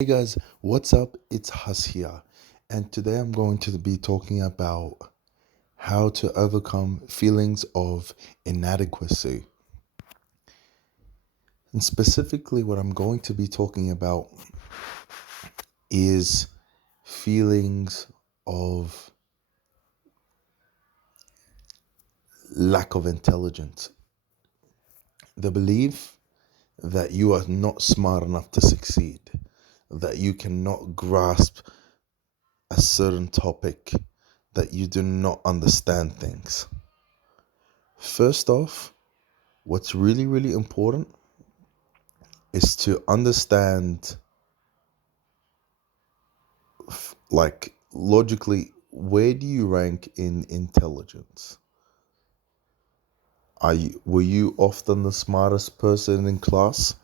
Hey guys, what's up? It's Hus here, and today I'm going to be talking about how to overcome feelings of inadequacy. And specifically, what I'm going to be talking about is feelings of lack of intelligence. The belief that you are not smart enough to succeed, that you cannot grasp a certain topic, that you do not understand things. First off, what's really, really important is to understand, like, logically, where do you rank in intelligence? Were you often the smartest person in class?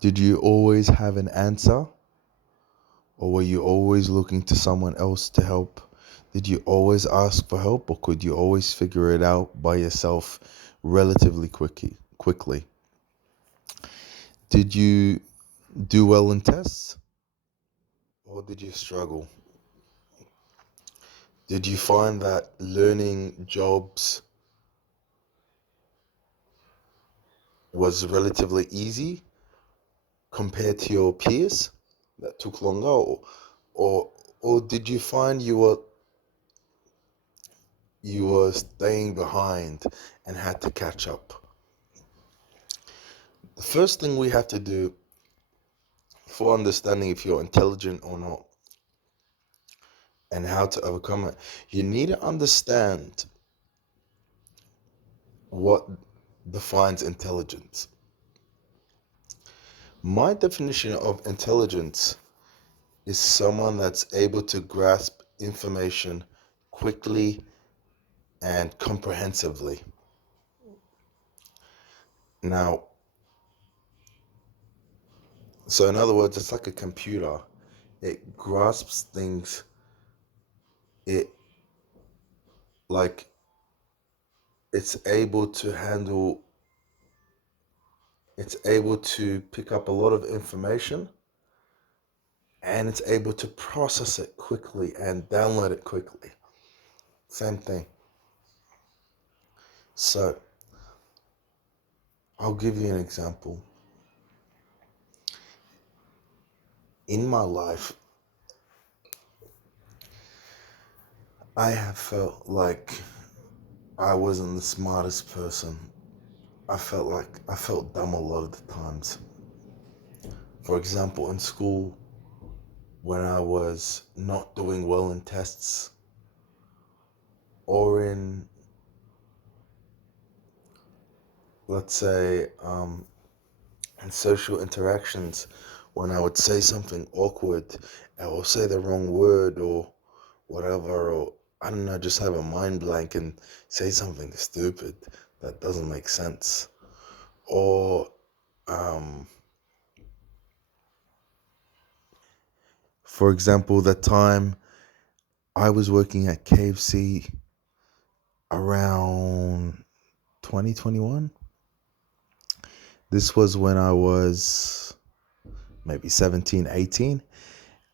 Did you always have an answer? Or were you always looking to someone else to help? Did you always ask for help, or could you always figure it out by yourself relatively quickly? Did you do well in tests, or did you struggle? Did you find that learning jobs was relatively easy compared to your peers that took longer, or or did you find you were staying behind and had to catch up? The first thing we have to do for understanding if you're intelligent or not and how to overcome it, you need to understand what defines intelligence. My definition of intelligence is someone that's able to grasp information quickly and comprehensively. Now, so in other words, it's like a computer. It grasps things. It like it's able to handle. It's able to pick up a lot of information, and it's able to process it quickly and download it quickly. Same thing. So I'll give you an example. In my life, I have felt like I wasn't the smartest person. I felt dumb a lot of the times. For example, in school, when I was not doing well in tests, or let's say, in social interactions, when I would say something awkward, or say the wrong word or whatever, or I don't know, just have a mind blank and say something stupid that doesn't make sense. Or, um, for example, the time I was working at KFC around 2021. This was when I was maybe 17, 18.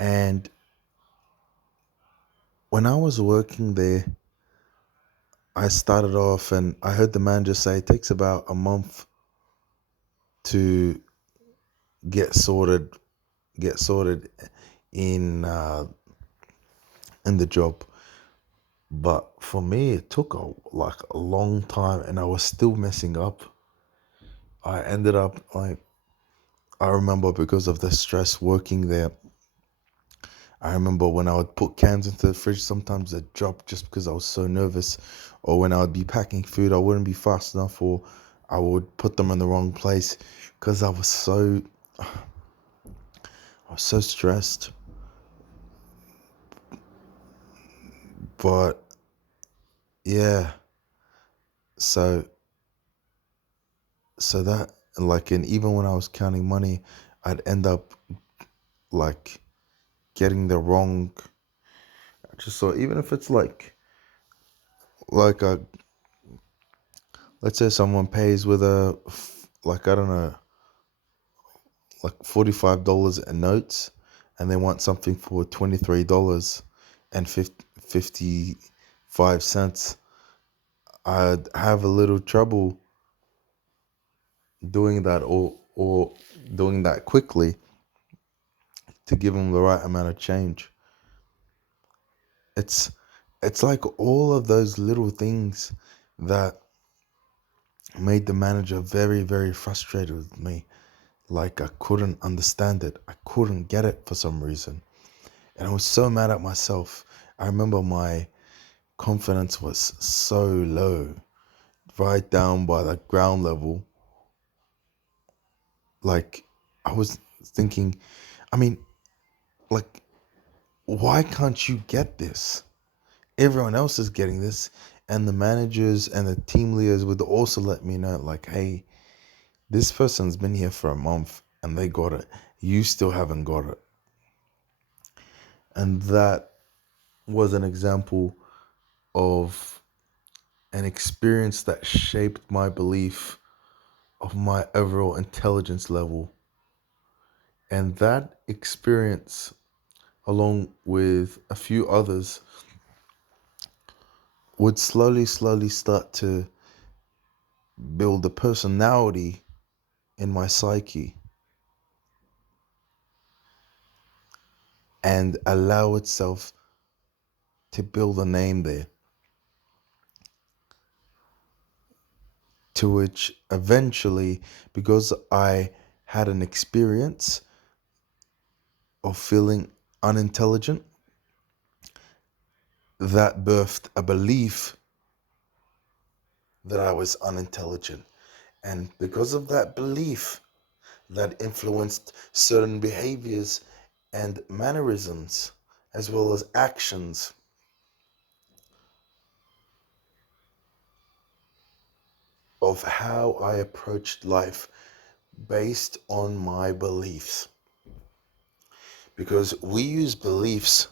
And when I was working there, I started off and I heard the manager say it takes about a month to get sorted, get sorted in uh, in the job. But for me, it took a long time, and I was still messing up. I ended up like, I remember, because of the stress working there, I remember when I would put cans into the fridge, sometimes they'd drop just because I was so nervous. Or when I would be packing food, I wouldn't be fast enough, or I would put them in the wrong place because I was so stressed. But yeah, so so that, like, and even when I was counting money, I'd end up like getting the wrong. Just so, even if it's like a, let's say someone pays with a, like, I don't know, like $45 in notes, and they want something for $23 and 55 cents, I'd have a little trouble doing that, or doing that quickly to give them the right amount of change. It's it's like all of those little things that made the manager very, very frustrated with me. Like I couldn't understand it. I couldn't get it for some reason. And I was so mad at myself. I remember my confidence was so low, right down by the ground level. Like I was thinking, I mean, like, why can't you get this? Everyone else is getting this. And the managers and the team leaders would also let me know, like, hey, this person's been here for a month and they got it. You still haven't got it. And that was an example of an experience that shaped my belief of my overall intelligence level. And that experience, along with a few others, would slowly start to build a personality in my psyche and allow itself to build a name there, to which eventually, because I had an experience of feeling unintelligent, that birthed a belief that I was unintelligent. And because of that belief, that influenced certain behaviors and mannerisms, as well as actions of how I approached life based on my beliefs. Because we use beliefs,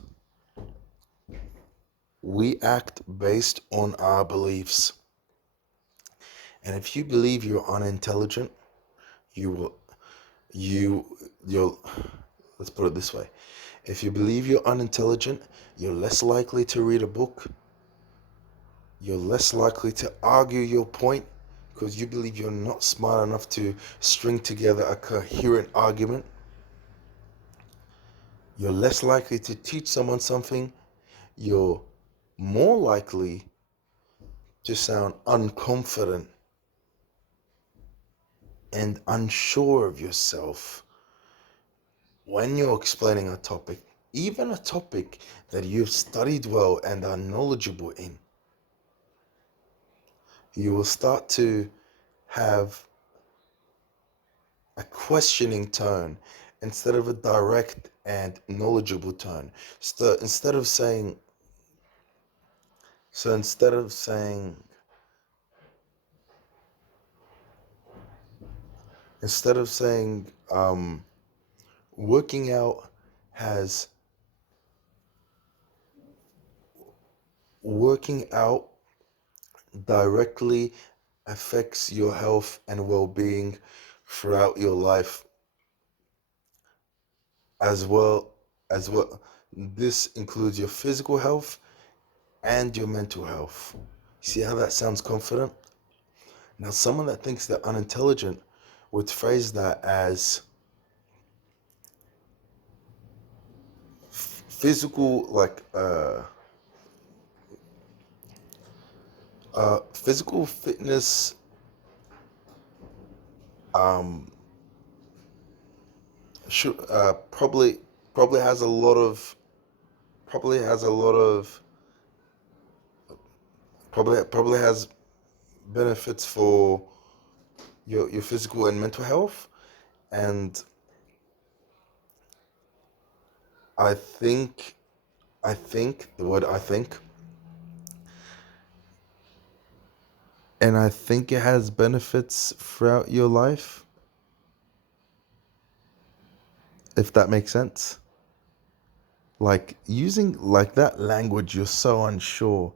we act based on our beliefs. And if you believe you're unintelligent, you will, you'll, let's put it this way. If you believe you're unintelligent, you're less likely to read a book. You're less likely to argue your point because you believe you're not smart enough to string together a coherent argument. You're less likely to teach someone something. You're more likely to sound unconfident and unsure of yourself when you're explaining a topic, even a topic that you've studied well and are knowledgeable in. You will start to have a questioning tone instead of a direct and knowledgeable tone. So instead of saying, so instead of saying, instead of saying, working out has working out directly affects your health and well-being throughout your life, as well. This includes your physical health and your mental health. See how that sounds confident? Now, someone that thinks they're unintelligent would phrase that as physical, like physical fitness. Um, should probably has a lot of probably has a lot of probably has benefits for your physical and mental health. And I think I think the word I think, and I think it has benefits throughout your life, if that makes sense. Like using like that language, you're so unsure.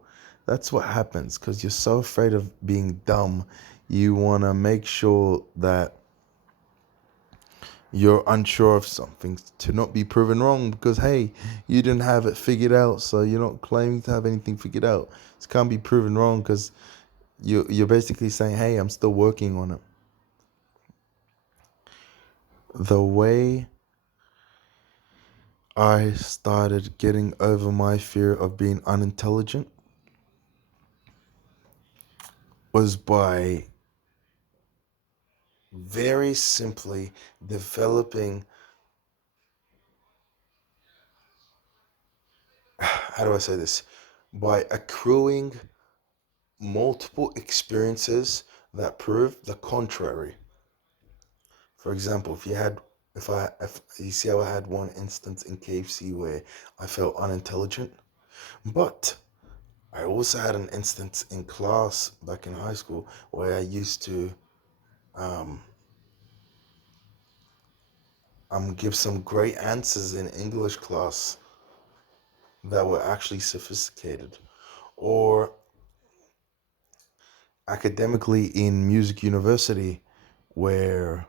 That's what happens because you're so afraid of being dumb. You want to make sure that you're unsure of something to not be proven wrong because, hey, you didn't have it figured out, so you're not claiming to have anything figured out. It can't be proven wrong because you're basically saying, hey, I'm still working on it. The way I started getting over my fear of being unintelligent was by very simply developing, how do I say this? By accruing multiple experiences that prove the contrary. For example, if you see how I had one instance in KFC where I felt unintelligent, but I also had an instance in class back in high school where I used to um, give some great answers in English class that were actually sophisticated, or academically in music university where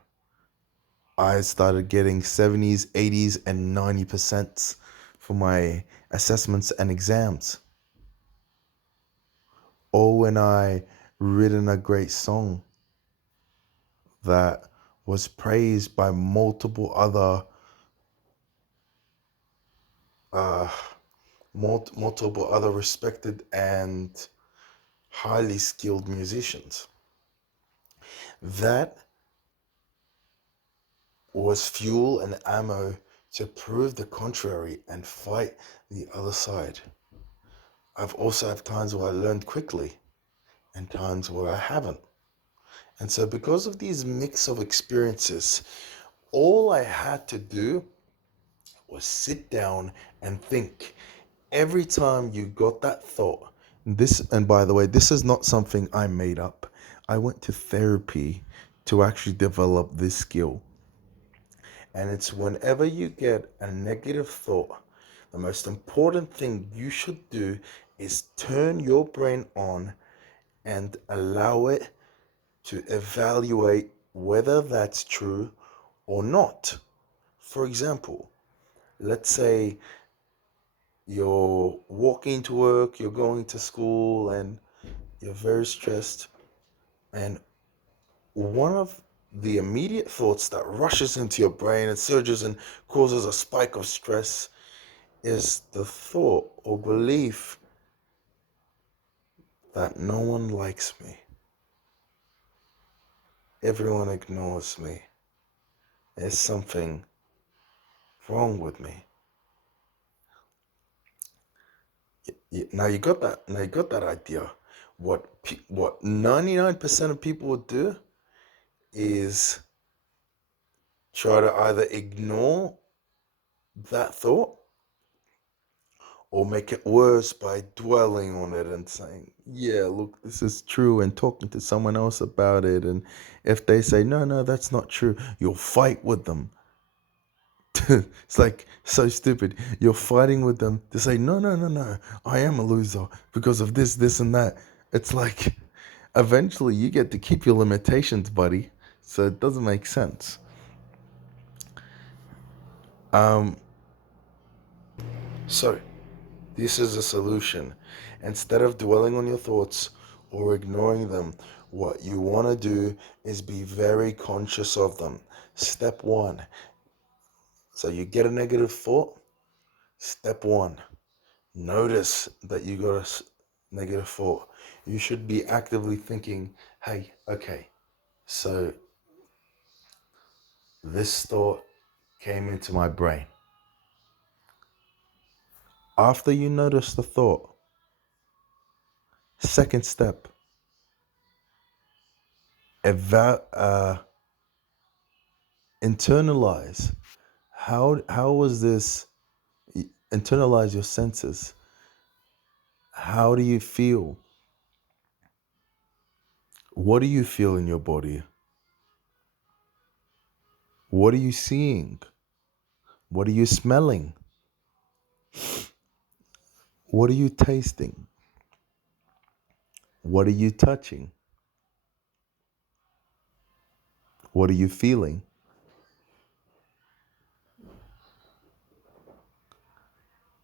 I started getting 70s, 80s, and 90% for my assessments and exams. Or when I written a great song that was praised by uh, multiple other respected and highly skilled musicians. That was fuel and ammo to prove the contrary and fight the other side. I've also had times where I learned quickly and times where I haven't. And so, because of these mix of experiences, all I had to do was sit down and think. Every time you got that thought, and by the way, this is not something I made up. I went to therapy to actually develop this skill. And it's whenever you get a negative thought, the most important thing you should do is turn your brain on and allow it to evaluate whether that's true or not. For example, let's say you're walking to work, you're going to school, and you're very stressed. And one of the immediate thoughts that rushes into your brain and surges and causes a spike of stress is the thought or belief that no one likes me, everyone ignores me, there's something wrong with me. Now you got that. Now you got that idea. What 99% of people would do is try to either ignore that thought or make it worse by dwelling on it and saying, yeah, look, this is true, and talking to someone else about it. And if they say, no, no, that's not true, you'll fight with them. It's like so stupid. You're fighting with them to say, no, no, no, no, I am a loser because of this, this, and that. It's like eventually you get to keep your limitations, buddy. So it doesn't make sense. Um, so this is a solution. Instead of dwelling on your thoughts or ignoring them, what you want to do is be very conscious of them. Step one. So you get a negative thought. Step one. Notice that you got a negative thought. You should be actively thinking, hey, okay, so this thought came into my brain. After you notice the thought, second step, internalize. How was this? Internalize your senses. How do you feel? What do you feel in your body? What are you seeing? What are you smelling? What are you tasting? What are you touching? What are you feeling?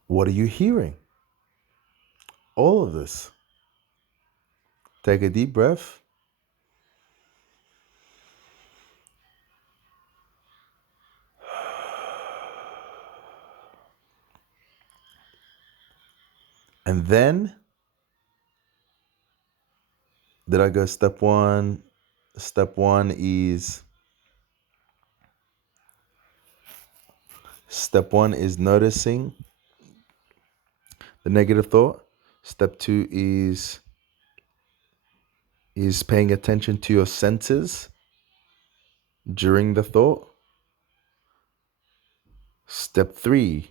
What are you hearing? All of this. Take a deep breath. And then, did I go step one? Step one is noticing the negative thought. Step two is paying attention to your senses during the thought. Step three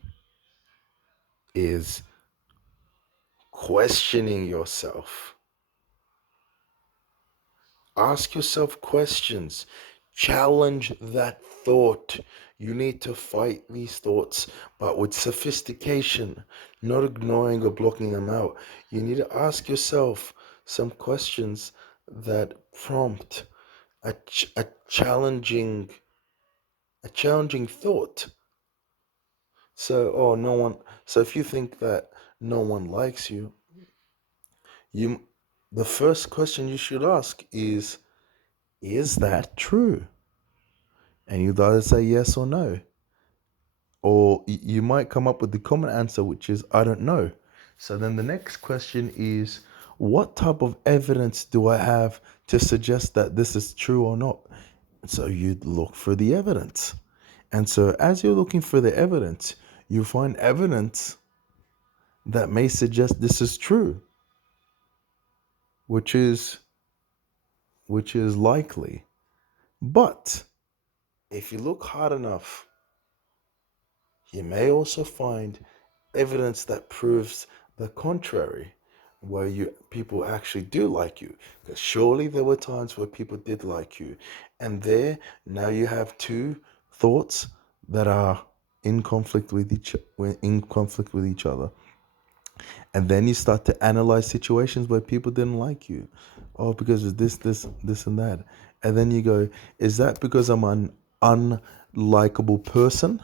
is questioning yourself. Ask yourself questions. Challenge that thought. You need to fight these thoughts, but with sophistication, not ignoring or blocking them out. You need to ask yourself some questions that prompt a challenging thought. So if you think that no one likes you, you the first question you should ask is that true? And you either say yes or no. Or you might come up with the common answer, which is, I don't know. So then the next question is, what type of evidence do I have to suggest that this is true or not? So you look for the evidence. And so as you're looking for the evidence, you find evidence that may suggest this is true, which is likely. But if you look hard enough, you may also find evidence that proves the contrary, where people actually do like you. Because surely there were times where people did like you, and there now you have two thoughts that are in conflict with each other. And then you start to analyze situations where people didn't like you. Oh, because of this, and that. And then you go, is that because I'm an unlikable person?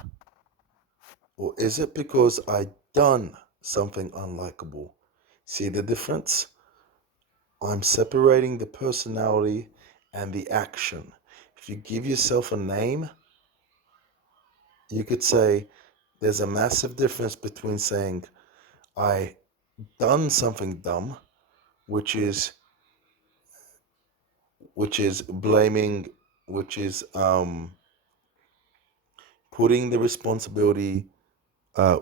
Or is it because I done something unlikable? See the difference? I'm separating the personality and the action. If you give yourself a name, you could say there's a massive difference between saying I done something dumb, which is blaming, which is putting the responsibility, uh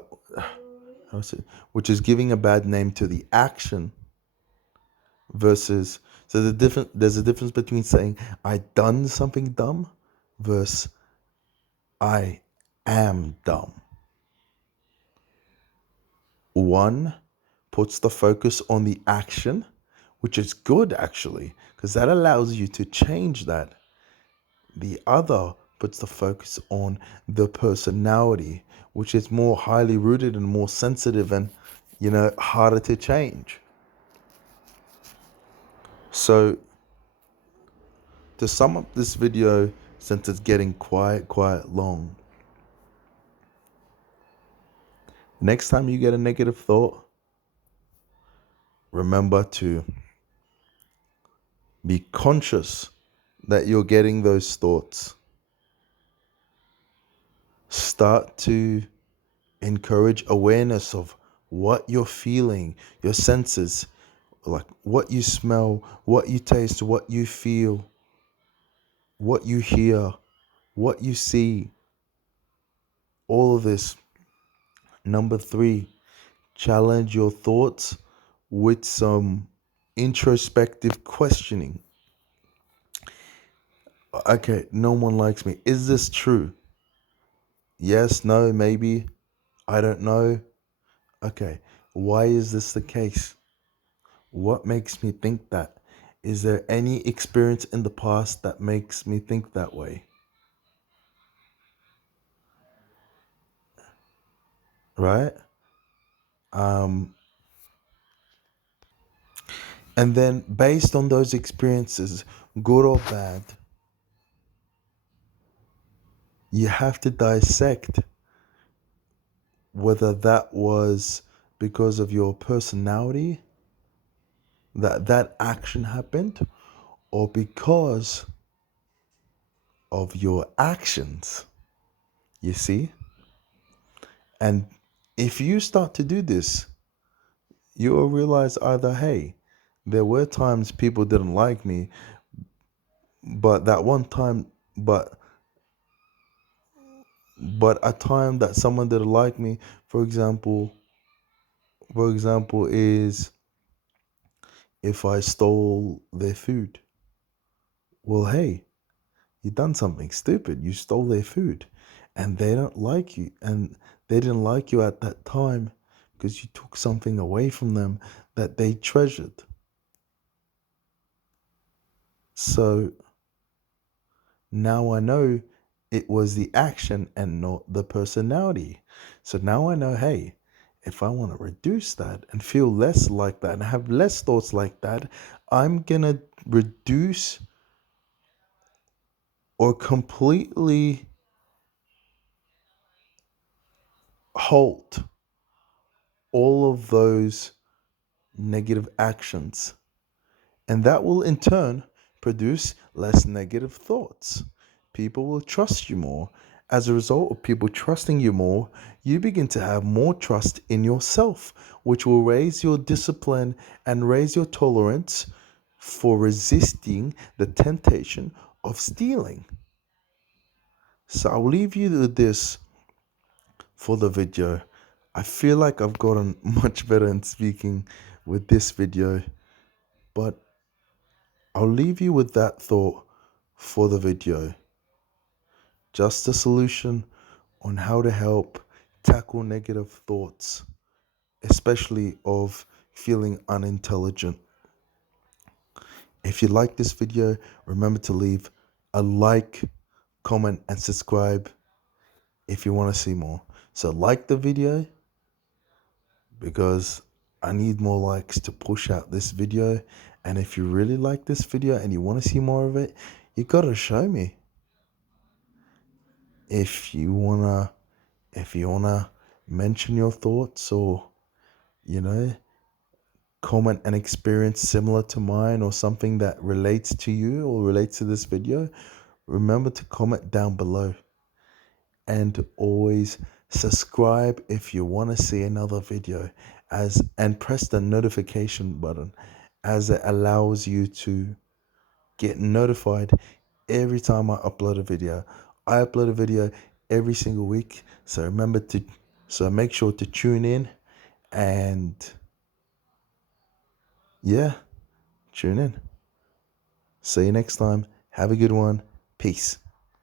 which is giving a bad name to the action, versus, so there's a difference between saying I done something dumb versus I am dumb. One puts the focus on the action, which is good actually, because that allows you to change that. The other puts the focus on the personality, which is more highly rooted and more sensitive and, harder to change. So, to sum up this video, since it's getting quite long, next time you get a negative thought, remember to be conscious that you're getting those thoughts. Start to encourage awareness of what you're feeling, your senses, like what you smell, what you taste, what you feel, what you hear, what you see, all of this. Number 3, challenge your thoughts with some introspective questioning. Okay, no one likes me. Is this true? Yes, no, maybe. I don't know. Okay, why is this the case? What makes me think that? Is there any experience in the past that makes me think that way? Right? Um, and then based on those experiences, good or bad, you have to dissect whether that was because of your personality that action happened, or because of your actions. You see? And if you start to do this, you'll realize either, hey, there were times people didn't like me, but that one time, but a time that someone didn't like me, for example, is if I stole their food. Well, hey, you done something stupid. You stole their food, and they don't like you, and they didn't like you at that time because you took something away from them that they treasured. So now I know it was the action and not the personality. So now I know, hey, if I want to reduce that and feel less like that and have less thoughts like that, I'm gonna reduce or completely halt all of those negative actions. And that will in turn produce less negative thoughts. People will trust you more. As a result of people trusting you more, you begin to have more trust in yourself, which will raise your discipline and raise your tolerance for resisting the temptation of stealing. So I'll leave you with this for the video. I feel like I've gotten much better in speaking with this video, but I'll leave you with that thought for the video. Just a solution on how to help tackle negative thoughts, especially of feeling unintelligent. If you like this video, remember to leave a like, comment, and subscribe if you want to see more. So like the video because I need more likes to push out this video. And if you really like this video and you want to see more of it, you gotta show me. If you wanna mention your thoughts, or you know comment an experience similar to mine, or something that relates to you or relates to this video, remember to comment down below. And always subscribe if you want to see another video, and press the notification button, as it allows you to get notified every time I upload a video. I upload a video every single week, so make sure to tune in, and yeah, tune in. See you next time. Have a good one. Peace.